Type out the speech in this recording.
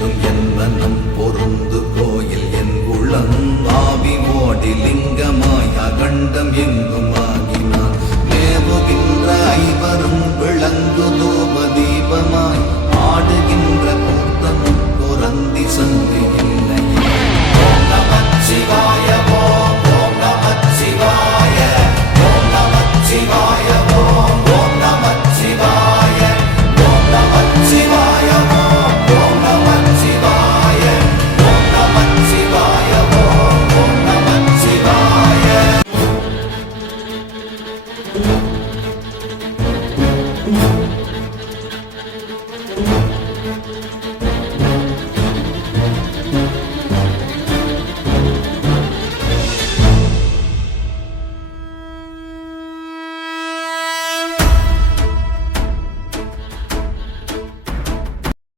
தீரும் என்பனம் பொருந்து கோயில் என் உளம் ஆவி ஓடி லிங்கமாய் அகண்டம் எங்கும்